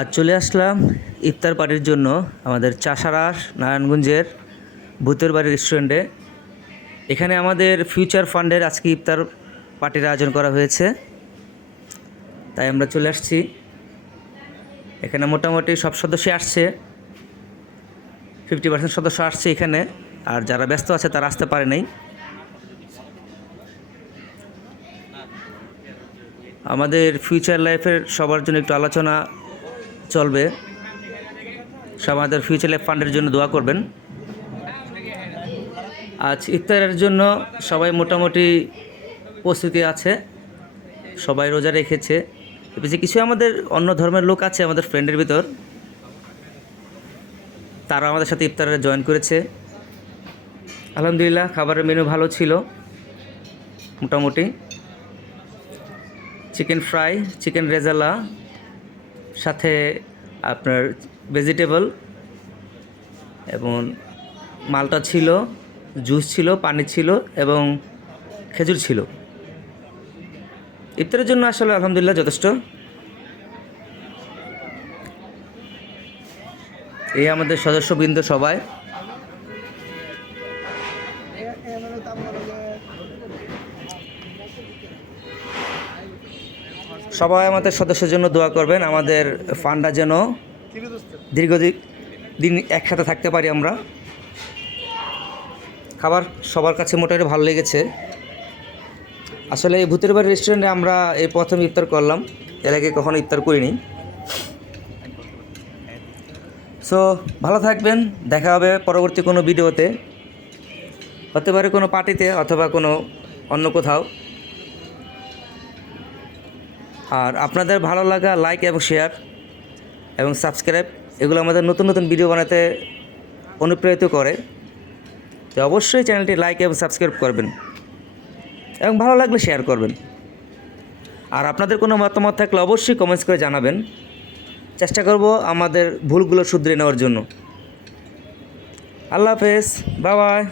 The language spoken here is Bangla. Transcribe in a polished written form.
আজ চলে আসলাম ইফতার পার্টির জন্য আমাদের চাষারাস নারায়ণগঞ্জের ভূতের বাড়ি রেস্টুরেন্টে। এখানে আমাদের ফিউচার ফান্ডের আজকে ইফতার পার্টির আয়োজন করা হয়েছে, তাই আমরা চলে আসছি। এখানে মোটামুটি সব সদস্যই আসছে, 50% সদস্য আসছে এখানে, আর যারা ব্যস্ত আছে তারা আসতে পারে নাই। আমাদের ফিউচার লাইফের সবার জন্য একটু আলোচনা চলবে। সব আমাদের ফিউচার লাইফ ফান্ডের জন্য দোয়া করবেন। আজ ইফতারের জন্য সবাই মোটামুটি প্রস্তুতি আছে, সবাই রোজা রেখেছে। এবার কিছু আমাদের অন্য ধর্মের লোক আছে আমাদের ফ্রেন্ডের ভিতর, তারা আমাদের সাথে ইফতারে জয়েন করেছে। আলহামদুলিল্লাহ, খাবারের মেনু ভালো ছিল। মোটামুটি চিকেন ফ্রাই, চিকেন রেজালা, সাথে আপনার ভেজিটেবল এবং মালটা ছিল, জুস ছিল, পানি ছিল এবং খেজুর ছিল। ইফতারের জন্য আসলে আলহামদুলিল্লাহ যথেষ্ট। এই আমাদের সদস্যবৃন্দ সবাই। সবাই আমাদের সদস্যের জন্য দোয়া করবেন, আমাদের ফান্ডটা যেন দীর্ঘদিন একসাথে থাকতে পারি আমরা। খাবার সবার কাছে মোটামুটি ভালো লেগেছে। আসলে এই ভূতের বাড়ি রেস্টুরেন্টে আমরা এই প্রথম ইফতার করলাম, এর আগে কখনো ইফতার করিনি। সো ভালো থাকবেন, দেখা হবে পরবর্তী কোনো ভিডিওতে, হতে পারে কোনো পার্টিতে অথবা কোনো অন্য কোথাও। আর আপনাদের ভালো লাগা, লাইক এবং শেয়ার এবং সাবস্ক্রাইব, এগুলো আমাদের নতুন নতুন ভিডিও বানাতে অনুপ্রাণিত করে। তো অবশ্যই চ্যানেলটি লাইক এবং সাবস্ক্রাইব করবেন এবং ভালো লাগলে শেয়ার করবেন। আর আপনাদের কোনো মতামত থাকলে অবশ্যই কমেন্টস করে জানাবেন, চেষ্টা করব আমাদের ভুলগুলো শুধরে নেওয়ার জন্য। আল্লাহ হাফেজ, বাই বাই।